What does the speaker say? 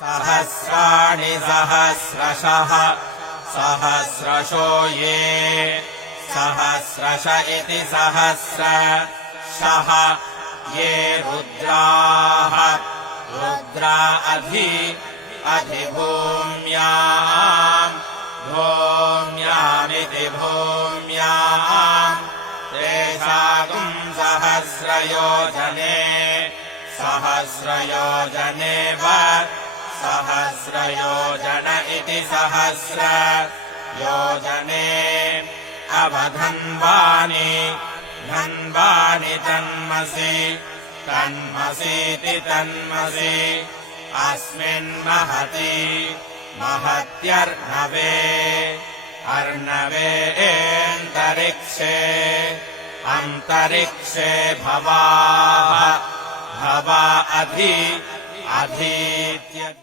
सहस्राणि सहस्रशः सहस्रशो ये सहस्रश इति सहस्रशः ये रुद्राः रुद्रा अधिभूम्याम् भूम्यामिति भूम्याम् तेषाम् सहस्रयोजने सहस्रयोजने सहस्रयोजन इति सहस्रयोजने अवधन्वानि धन्वानि तन्मसि तन्मसीति तन्मसि अस्मिन्महति महत्यर्णवे अर्णवे अन्तरिक्षे भवा अधि अधीत्य